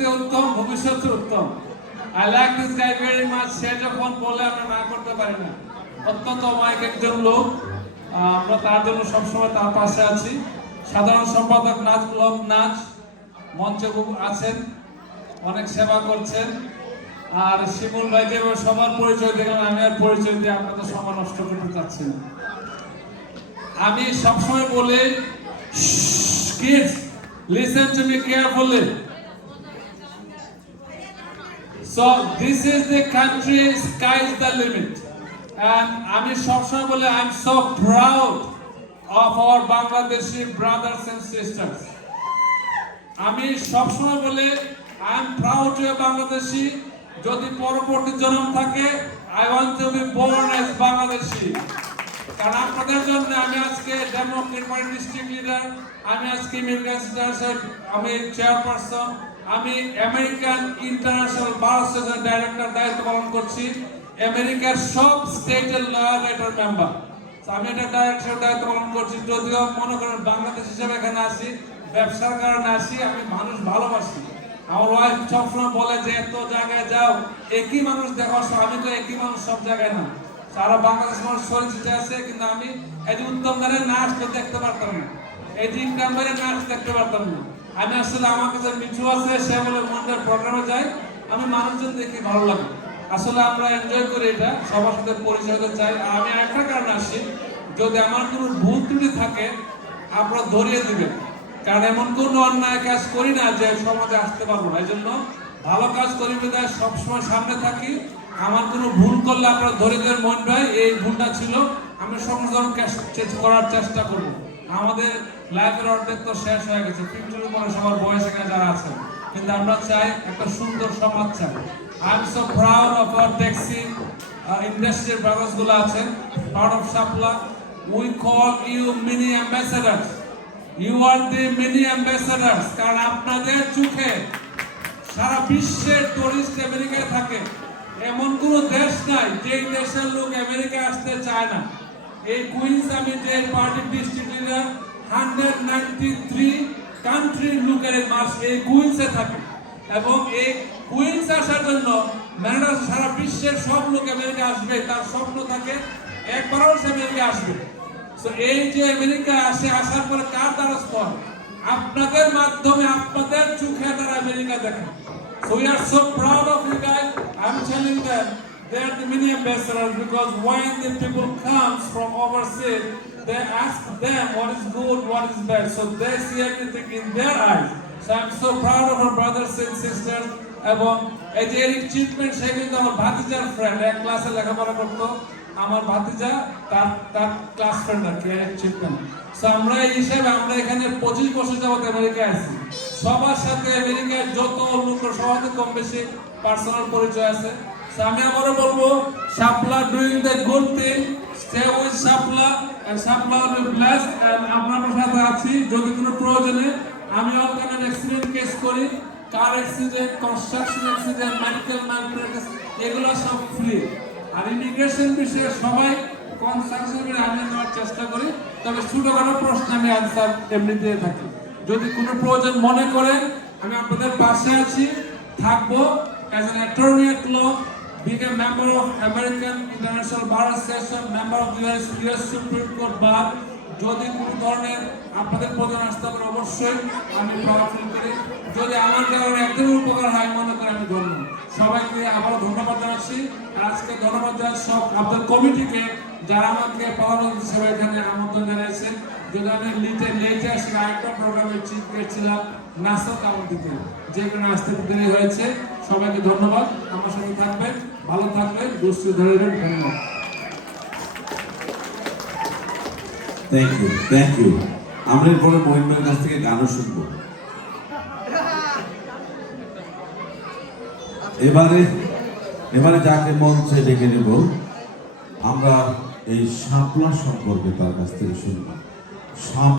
অতীতে উত্তম, ভবিষ্যতে উত্তম। I like this guy very much. সে যখন বলে আমরা না করতে পারি না। অত্যন্ত অমায়িক একজন লোক, আমরা তার জন্য সবসময় তার পাশে আছি। সাধারণ সম্পাদক নাজ মঞ্চে আছেন, অনেক সেবা করছেন। আর শিমুল ভাইকে সবার পরিচয় দেখলাম, আমি আর পরিচয় দিয়ে আপনাদের সময় নষ্ট করতে চাচ্ছি না। আমি সবসময় বলি, kids, listen to me carefully. So this is the country, sky is the limit. And আমি সবসময় বলি, I am so proud of our Bangladeshi brothers and sisters. আমি সবসময় বলি, I am proud to be Bangladeshi. যদি পরবর্তী জন্ম থাকে, I want to be born as Bangladeshi. কারণ আপনাদের জন্য আমি আজকে ডেমোক্রেট পার্টি ডিস্ট্রিক্ট লিডার, আমি আজকে আমি চেয়ারপারসন, আমি আমেরিকান ইন্টারন্যাশনাল বার অ্যাসোসিয়েশনের ডাইরেক্টর দায়িত্ব পালন করছি, আমেরিকার সব স্টেটের লয়ার এটার মেম্বার। আমি এটা ডাইরেক্টর দায়িত্ব পালন করছি। যদিও মনে করেন বাংলাদেশ হিসেবে এখানে আসি, ব্যবসার কারণে আসি, আমি মানুষ ভালোবাসি। আমার ওয়াইফ সবসময় বলে যে এত জায়গায় যাও, একই মানুষ দেখো। আমি তো একই মানুষ সব জায়গায় না, সারা বাংলাদেশ মানুষ সরিয়ে আছে। কিন্তু আমি এই যে উত্তম দাঁড়ের নাচ তো দেখতে পারতাম না, এই যে ইনকাম করে নাচ দেখতে পারতাম না। আমি আসলে আমার কাছে মিঠু আছে, সে বলে মন্ডের প্রোগ্রামে যাই, আমি মানুষজন দেখি ভালো লাগে। আসলে আমরা এনজয় করি এটা, সবার সাথে পরিচয় হতে চাই। আর আমি একটা কারণে আসি, যদি আমার কোনো ভুল ত্রুটি থাকে আপনারা ধরিয়ে দিবেন। কারণ এমন কোনো অন্যায় কাজ করি না যে সমাজে আসতে পারবো না। এই জন্য ভালো কাজ করি বিধায় সবসময় সামনে থাকি। আমার কোনো ভুল করলে আপনারা ধরে দেন, মন ভাই এই ভুলটা ছিল, আমি সংশোধন করার চেষ্টা করব। আমাদের লাইফের অর্ধেক তো শেষ হয়ে গেছে, 50 পরে সবার বয়স এখানে যারা আছেন, কিন্তু আমরা চাই একটা সুন্দর সমাজ চাই। I am so proud of our taxi ইন্ডাস্ট্রির ব্রাদার্স গুলো আছেন, part of Shapla. We call you mini ambassadors, you are the mini ambassadors. কারণ আপনাদের চোখে সারা বিশ্বের টুরিস্ট আমেরিকায় থাকে। এমন কোন দেশ নাই যে দেশের লোক আমেরিকা আসতে চায় না। এই কুইন্স, আমি যে পার্টি ডিস্ট্রিক্ট লিডার, 193 কান্ট্রির লোকের মাস এই কুইন্সে থাকে। এবং এই কুইন্স আসার জন্য ম্যানেজার সারা বিশ্বের সব লোক আমেরিকা আসবে, তার স্বপ্ন থাকে একবারও সে আমেরিকা আসবে। তো এই যে আমেরিকা আসে, আসার পরে কার দ্বারস্থ হয়? আপনাদের মাধ্যমে, আপনাদের চোখে তারা আমেরিকা দেখে। So we are so proud of you guys. I'm telling them they are the mini ambassadors, because when the people comes from overseas, they ask them what is good, what is bad. So they see everything in their eyes. So I'm so proud of our brothers and sisters. এবং এই যে Eric চিপম্যান, সে কিন্তু আমার ভাতিজার friend, এক ক্লাসে লেখাপড়া করতো। আমার ভাতিজা তার ক্লাস ফ্রেন্ড আর কি, এরিক চিপম্যান। সো আমরা এই হিসেবে আমরা এখানে 25 বছর যাবত আমেরিকায় আছি। সবার সাথে আমেরিকার যত লোক, সবাই কম বেশি পার্সোনাল পরিচয় আছে। আমি আবারও বলবো, Shapla doing the good thing, stay with Shapla and Shapla will be blessed. And আপনাদের সাথে আছি যদি কোনো প্রয়োজনে। আমি অল কাইন্ড অ্যাক্সিডেন্ট কেস করি, car accident, construction accident, medical malpractice, এগুলো সব ফ্রি। আর ইমিগ্রেশন বিষয়ে সবাই কনস্ট্রাকশনের আমি নেওয়ার চেষ্টা করি। তবে ছোটখাটো প্রশ্ন আমি আনসার এমনি দিয়ে থাকি। যদি কোনো প্রয়োজন মনে করেন, আমি আপনাদের পাশে আছি, থাকবো। As an attorney at law, being a member of American International Bar Association, member of US Supreme Court Bar, যদি কোনো ধরনের আপনাদের প্রয়োজন আসতে পারে, অবশ্যই আমি প্রাউড ফিল করি। যদি আমার কারণে একদমই উপকার হয় মনে করে, আমি ধন্য। সবাইকে আবারও ধন্যবাদ জানাচ্ছি। আজকে ধন্যবাদ জানাচ্ছি সব আপনাদের কমিটিকে, যারা আমাকে পাওয়ানো হিসেবে এখানে আমন্ত্রণ জানিয়েছেন। যদি আমি লেটে আসলে আরেকটা প্রোগ্রামে চিফ গেস্ট ছিলাম, নাসা কাউন্টিতে, যেখানে আসতে দেরি হয়েছে। সবাইকে ধন্যবাদ, আমার সাথে থাকবেন, ভালো থাকবেন, দুষ্টি ধরবেন। ধন্যবাদ। Thank you. আমরা এরপরে মহিন ভাইয়ের কাছ থেকে গানও শুনবো। এবারে যাকে মঞ্চে ডেকে নেব, আমরা এই শাপলা সম্পর্কে তার কাছ থেকে শুনবো।